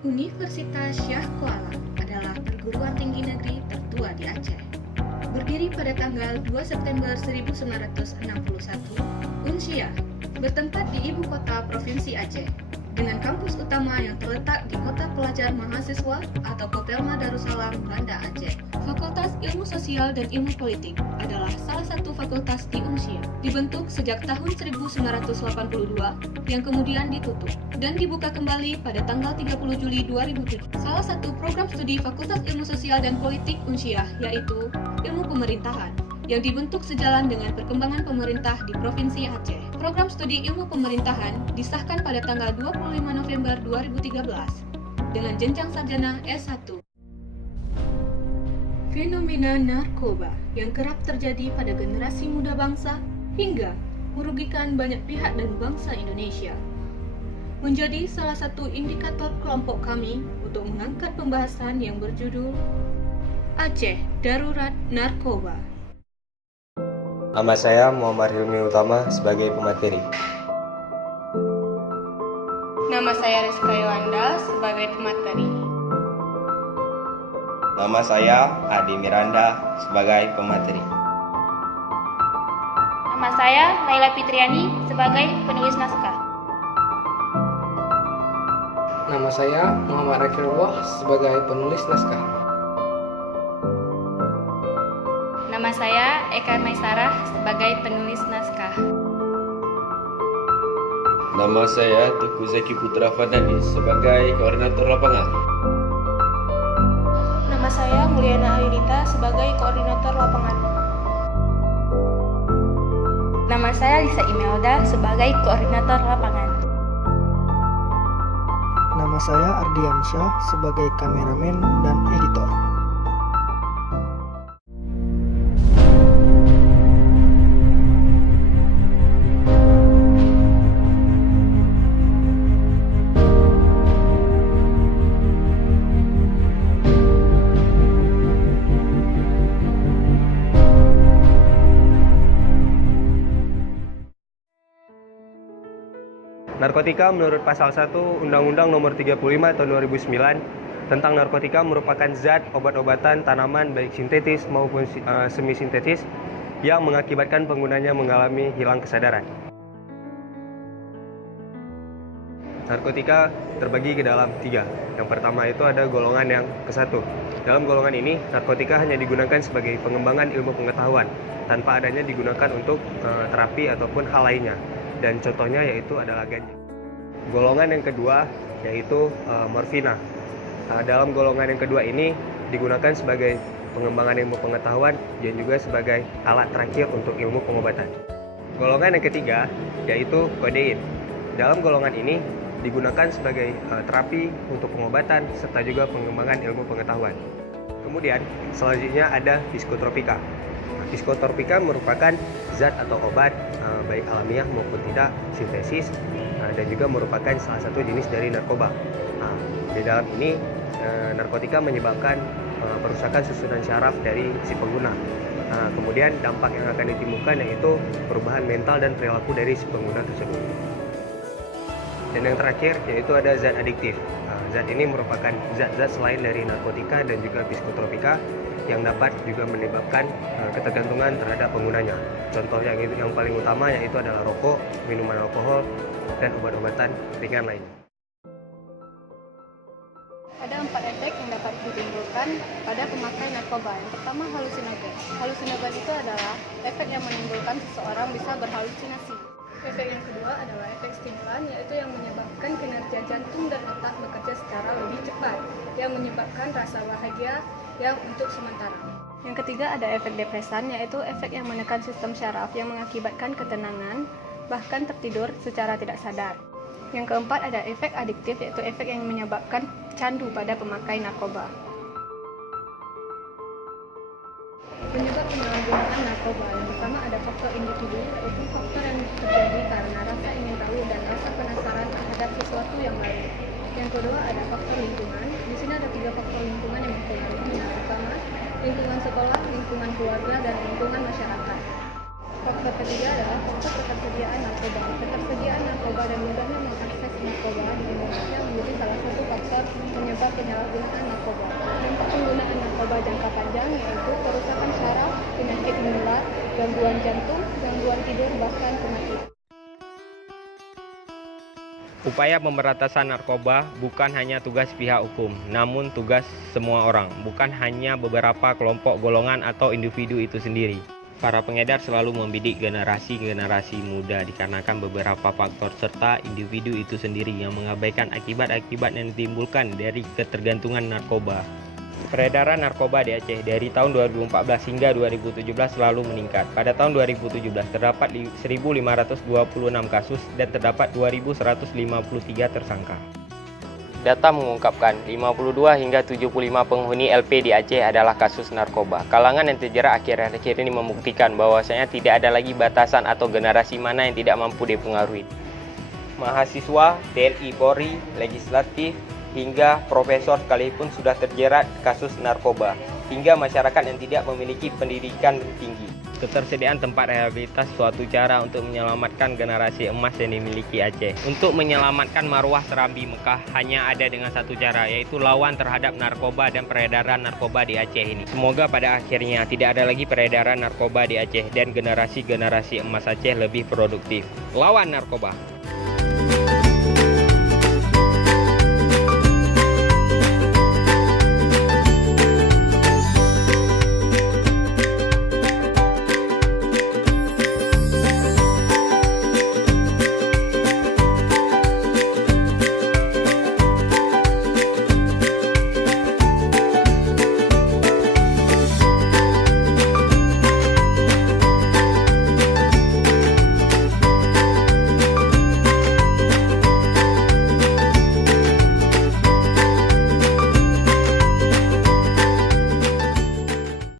Universitas Syah Kuala adalah perguruan tinggi negeri tertua di Aceh. Berdiri pada tanggal 2 September 1961, Unsyah bertempat di ibu kota Provinsi Aceh, dengan kampus utama yang terletak di Kota Pelajar Mahasiswa atau Kopelma Darussalam, Banda Aceh. Fakultas Ilmu Sosial dan Ilmu Politik adalah salah satu fakultas di Unsyah. Dibentuk sejak tahun 1982 yang kemudian ditutup dan dibuka kembali pada tanggal 30 Juli 2007. Salah satu program studi Fakultas Ilmu Sosial dan Politik Unsyah yaitu Ilmu Pemerintahan, yang dibentuk sejalan dengan perkembangan pemerintah di Provinsi Aceh. Program studi ilmu pemerintahan disahkan pada tanggal 25 November 2013 dengan jenjang sarjana S1. Fenomena narkoba yang kerap terjadi pada generasi muda bangsa hingga merugikan banyak pihak dan bangsa Indonesia menjadi salah satu indikator kelompok kami untuk mengangkat pembahasan yang berjudul Aceh Darurat Narkoba. Nama saya Muhammad Hilmi Utama sebagai pemateri. Nama saya Rizka Yolanda sebagai pemateri. Nama saya Adi Miranda sebagai pemateri. Nama saya Laila Fitriani sebagai penulis naskah. Nama saya Muhammad Akirullah sebagai penulis naskah. Nama saya Eka Maisarah sebagai penulis naskah. Nama saya Teguh Zaki Putra Fadani sebagai koordinator lapangan. Nama saya Mulyana Ayudita sebagai koordinator lapangan. Nama saya Lisa Imelda sebagai koordinator lapangan. Nama saya Ardiansyah sebagai kameramen dan editor. Narkotika menurut pasal 1 Undang-Undang Nomor 35 Tahun 2009 tentang narkotika merupakan zat, obat-obatan, tanaman baik sintetis maupun semi-sintetis yang mengakibatkan penggunanya mengalami hilang kesadaran. Narkotika terbagi ke dalam 3. Yang pertama itu ada golongan yang ke-1. Dalam golongan ini, narkotika hanya digunakan sebagai pengembangan ilmu pengetahuan tanpa adanya digunakan untuk terapi ataupun hal lainnya. Dan contohnya yaitu adalah ganja. Golongan yang kedua yaitu morfina. Dalam golongan yang kedua ini digunakan sebagai pengembangan ilmu pengetahuan dan juga sebagai alat terakhir untuk ilmu pengobatan. Golongan yang ketiga yaitu kodein. Dalam golongan ini digunakan sebagai terapi untuk pengobatan serta juga pengembangan ilmu pengetahuan. Kemudian selanjutnya ada psikotropika. Psikotropika merupakan zat atau obat baik alamiah maupun tidak sintesis dan juga merupakan salah satu jenis dari narkoba. Di dalam ini narkotika menyebabkan perusakan susunan syaraf dari si pengguna. Kemudian dampak yang akan ditimbulkan yaitu perubahan mental dan perilaku dari si pengguna tersebut. Dan yang terakhir yaitu ada zat adiktif. Zat ini merupakan zat-zat selain dari narkotika dan juga psikotropika yang dapat juga menyebabkan ketergantungan terhadap penggunanya. Contoh yang paling utama yaitu adalah rokok, minuman alkohol, dan obat-obatan ringan lainnya. Ada 4 efek yang dapat ditimbulkan pada pemakai narkoba. Yang pertama, halusinogen. Halusinogen itu adalah efek yang menimbulkan seseorang bisa berhalusinasi. Efek yang kedua adalah efek stimulan, yaitu yang menyebabkan kinerja jantung dan otak bekerja secara lebih cepat, yang menyebabkan rasa bahagia yang untuk sementara. Yang ketiga ada efek depresan, yaitu efek yang menekan sistem syaraf yang mengakibatkan ketenangan, bahkan tertidur secara tidak sadar. Yang keempat ada efek adiktif, yaitu efek yang menyebabkan candu pada pemakai narkoba. Penyebab penyalahgunaan narkoba yang pertama ada faktor individu, yaitu faktor yang terjadi karena rasa ingin tahu dan rasa penasaran terhadap sesuatu yang baru. Yang kedua ada faktor lingkungan. Di sini ada 3 faktor lingkungan yang mempengaruhi. Yang pertama, lingkungan sekolah, lingkungan keluarga, dan lingkungan masyarakat. Faktor ketiga adalah faktor ketersediaan narkoba. Ketersediaan narkoba dan mudahnya mengakses narkoba di Indonesia menjadi salah satu faktor penyalahgunaan narkoba. Dampak penggunaan narkoba jangka panjang yaitu kerusakan syaraf, penyakit menular, gangguan jantung, gangguan tidur, bahkan kematian. Upaya pemberantasan narkoba bukan hanya tugas pihak hukum, namun tugas semua orang, bukan hanya beberapa kelompok, golongan, atau individu itu sendiri. Para pengedar selalu membidik generasi-generasi muda dikarenakan beberapa faktor serta individu itu sendiri yang mengabaikan akibat-akibat yang ditimbulkan dari ketergantungan narkoba. Peredaran narkoba di Aceh dari tahun 2014 hingga 2017 selalu meningkat. Pada tahun 2017 terdapat 1.526 kasus dan terdapat 2.153 tersangka. Data mengungkapkan 52 hingga 75 penghuni LP di Aceh adalah kasus narkoba. Kalangan yang terjerat akhir-akhir ini membuktikan bahwasanya tidak ada lagi batasan atau generasi mana yang tidak mampu dipengaruhi. Mahasiswa, TNI Polri, legislatif, hingga profesor sekalipun sudah terjerat kasus narkoba, hingga masyarakat yang tidak memiliki pendidikan tinggi. Ketersediaan tempat rehabilitas suatu cara untuk menyelamatkan generasi emas yang dimiliki Aceh. Untuk menyelamatkan marwah Serambi Mekah hanya ada dengan satu cara, yaitu lawan terhadap narkoba dan peredaran narkoba di Aceh ini. Semoga pada akhirnya tidak ada lagi peredaran narkoba di Aceh dan generasi-generasi emas Aceh lebih produktif. Lawan narkoba!